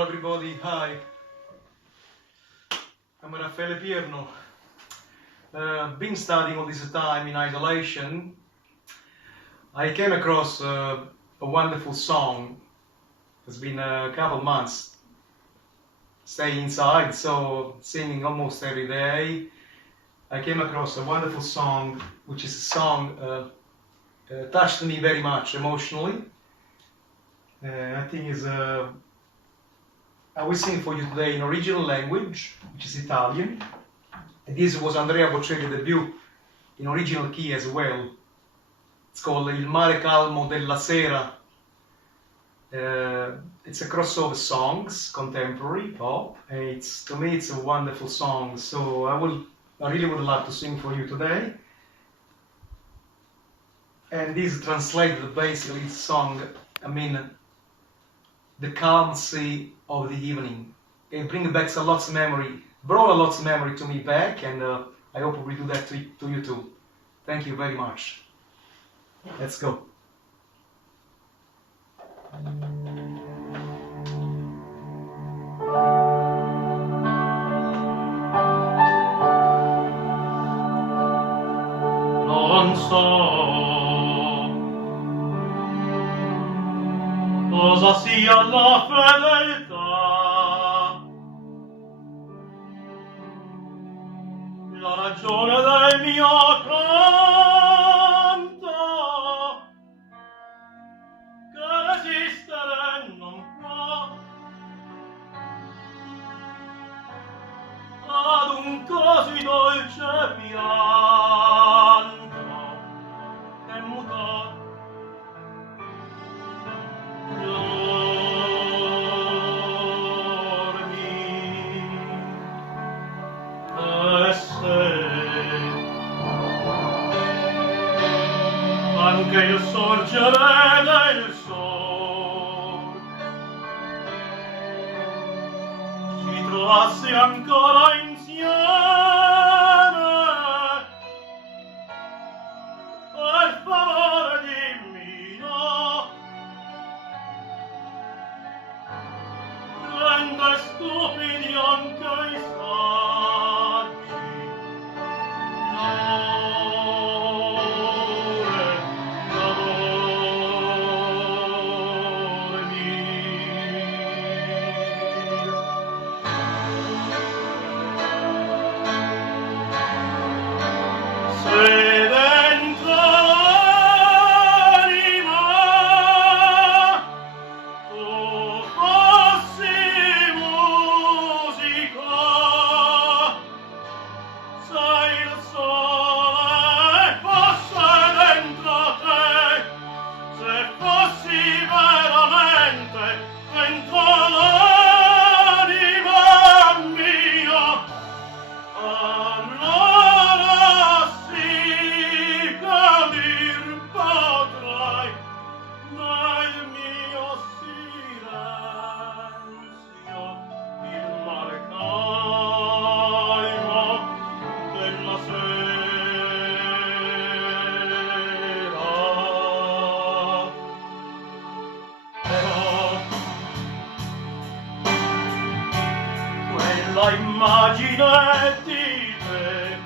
Hello everybody, hi. I'm Raffaele Pierno. Been studying all this time in isolation. I came across a wonderful song. It's been a couple months staying inside, so singing almost every day. I came across a wonderful song, which is a song touched me very much emotionally. I think is I will sing for you today in original language, which is Italian. And this was Andrea Bocelli debut in original key as well. It's called Il Mare, calmo, della, sera. It's a crossover songs, contemporary pop. To me, it's a wonderful song. So I really would love to sing for you today. And this translated basically the song, the calm sea of the evening. It brings back brought a lot of memory to me back, and I hope we do that to you too. Thank you very much. Let's go. Non so cosa sia la fedeltà, la ragione del mio canto, che resistere non può ad un così dolce pianto che mutò anche il sorgere del sol si trovasse ancora insieme per favore dimmi no, rende stupidi anche i saggi la immagine di te,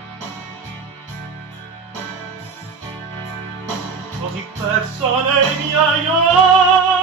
così persa nei miei occhi.